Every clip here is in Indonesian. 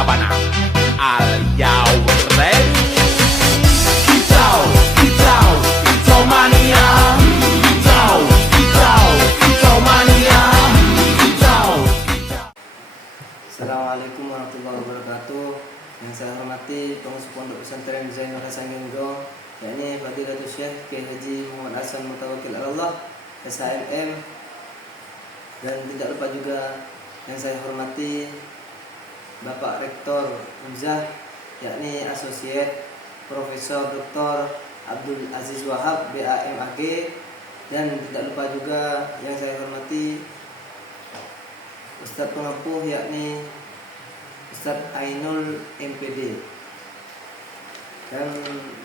Sabana. Are you ready? Kicau, kicau, kicau mania. Kicau, kicau, kicau mania. Kicau, kicau. Assalamualaikum warahmatullahi wabarakatuh. Yang saya hormati pengurus Pondok Pesantren Zainul Hasan Genggong, yakni Fadilatul Syekh Kiai Haji Muhammad Hasan Mutawakkil Allah, SHMM, dan tidak lupa juga yang saya hormati Bapak Rektor Unzah, yakni Asosiat Profesor Dr. Abdul Aziz Wahab BAMAG, dan tidak lupa juga yang saya hormati Ustadz pengampuh, yakni Ustadz Ainul MPD. Dan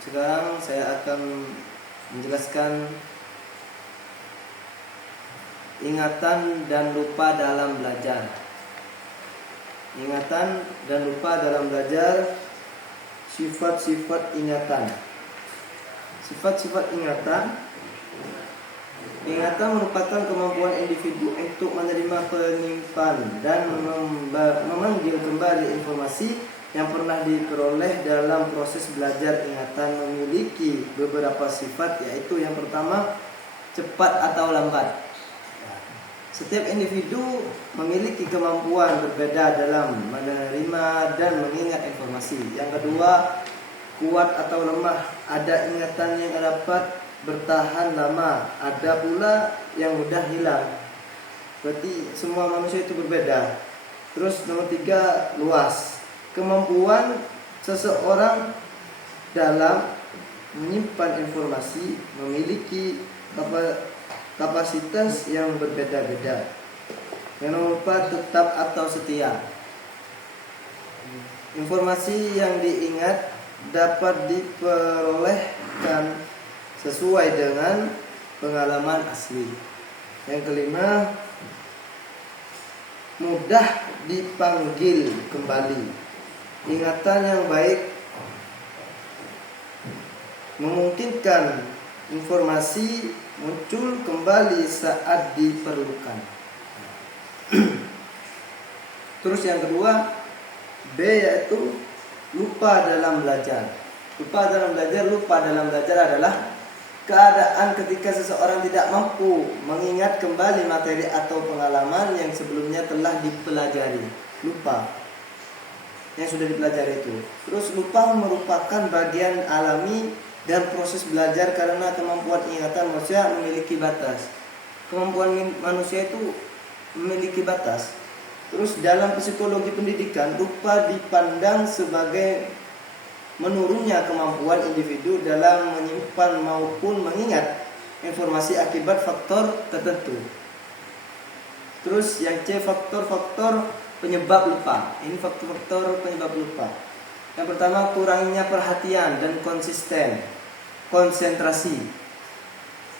sekarang saya akan menjelaskan ingatan dan lupa dalam belajar. Ingatan dan lupa dalam belajar, sifat-sifat ingatan. Sifat-sifat ingatan. Ingatan merupakan kemampuan individu untuk menerima, menyimpan, dan memanggil kembali informasi yang pernah diperoleh dalam proses belajar. Ingatan memiliki beberapa sifat, yaitu yang pertama, cepat atau lambat. Setiap individu memiliki kemampuan berbeda dalam menerima dan mengingat informasi. Yang kedua, kuat atau lemah. Ada ingatan yang dapat bertahan lama, ada pula yang mudah hilang. Berarti semua manusia itu berbeda. Terus nomor tiga, luas. Kemampuan seseorang dalam menyimpan informasi memiliki kapasitas yang berbeda-beda. Yang nomor empat, tetap atau setia. Informasi yang diingat dapat diperolehkan sesuai dengan pengalaman asli. Yang kelima, mudah dipanggil kembali. Ingatan yang baik memungkinkan informasi muncul kembali saat diperlukan. Terus yang kedua, B, yaitu lupa dalam belajar. Lupa dalam belajar adalah keadaan ketika seseorang tidak mampu mengingat kembali materi atau pengalaman yang sebelumnya telah dipelajari. Lupa yang sudah dipelajari itu. Terus lupa merupakan bagian alami dan proses belajar karena kemampuan ingatan manusia memiliki batas. Kemampuan manusia itu memiliki batas. Terus dalam psikologi pendidikan, lupa dipandang sebagai menurunnya kemampuan individu dalam menyimpan maupun mengingat informasi akibat faktor tertentu. Terus yang C, faktor-faktor penyebab lupa. Ini faktor-faktor penyebab lupa. Yang pertama, kurangnya perhatian dan konsentrasi.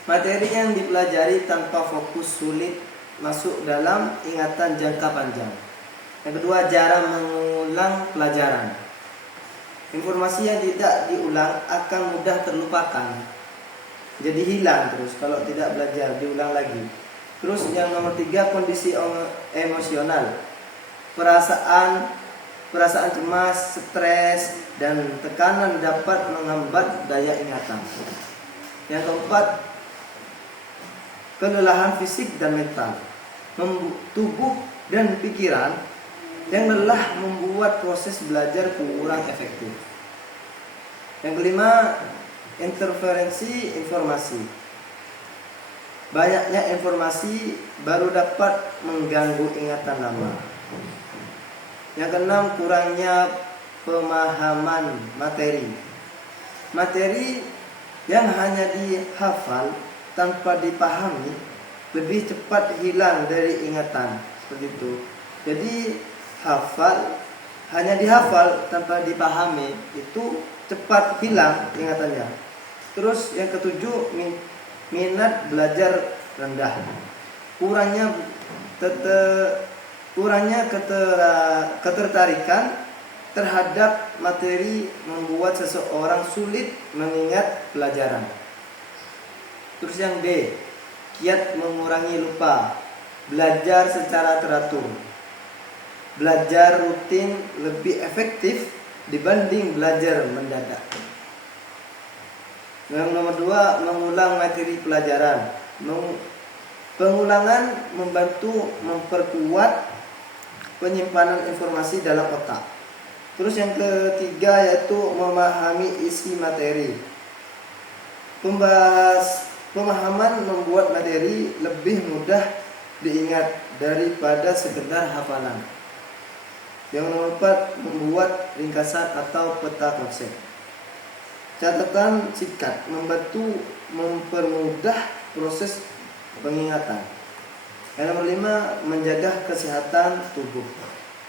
Materi yang dipelajari tanpa fokus sulit masuk dalam ingatan jangka panjang. Yang kedua, jarang mengulang pelajaran. Informasi yang tidak diulang akan mudah terlupakan, jadi hilang terus kalau tidak belajar diulang lagi. Terus yang nomor tiga, kondisi emosional. Perasaan cemas, stres, dan tekanan dapat menghambat daya ingatan. Yang keempat, kelelahan fisik dan mental. Tubuh dan pikiran yang lelah membuat proses belajar kurang efektif. Yang kelima, interferensi informasi. Banyaknya informasi baru dapat mengganggu ingatan lama. Yang keenam, kurangnya pemahaman materi. Materi yang hanya dihafal tanpa dipahami lebih cepat hilang dari ingatan. Seperti itu. Jadi hanya dihafal tanpa dipahami itu cepat hilang ingatannya. Terus yang ketujuh, minat belajar rendah. Kurangnya ketertarikan terhadap materi membuat seseorang sulit mengingat pelajaran. Terus yang D, kiat mengurangi lupa. Belajar secara teratur. belajar rutin lebih efektif dibanding belajar mendadak. Yang nomor 2, mengulang materi pelajaran. Pengulangan membantu memperkuat penyimpanan informasi dalam otak. Terus yang ketiga yaitu memahami isi materi. Pemahaman membuat materi lebih mudah diingat daripada sekedar hafalan. Yang nomor 4, membuat ringkasan atau peta konsep. Catatan singkat membantu mempermudah proses pengingatan. Yang nomor 5, menjaga kesehatan tubuh.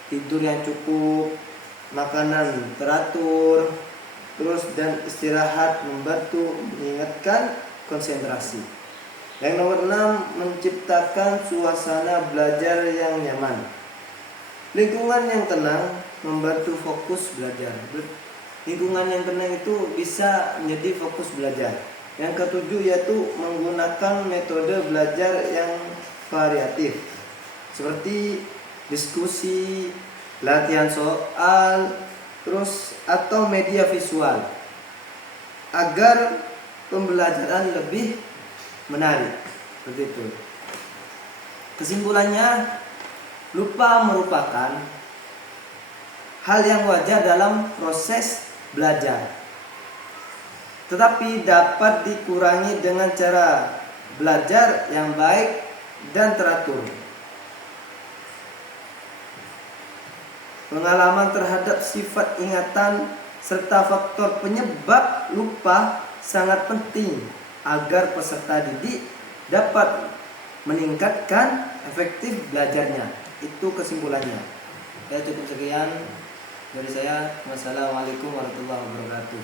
Tidur yang cukup, makanan teratur, dan istirahat membantu meningkatkan konsentrasi. Yang nomor 6, menciptakan suasana belajar yang nyaman. Lingkungan yang tenang membantu fokus belajar. Lingkungan yang tenang itu bisa menjadi fokus belajar. Yang ketujuh yaitu menggunakan metode belajar yang variatif, seperti diskusi, latihan soal, atau media visual, agar pembelajaran lebih menarik. Begitu. Kesimpulannya, lupa merupakan hal yang wajar dalam proses belajar, tetapi dapat dikurangi dengan cara belajar yang baik dan teratur. Pengalaman terhadap sifat ingatan serta faktor penyebab lupa sangat penting agar peserta didik dapat meningkatkan efektif belajarnya. Itu kesimpulannya. Ya, cukup sekian dari saya. Wassalamualaikum warahmatullahi wabarakatuh.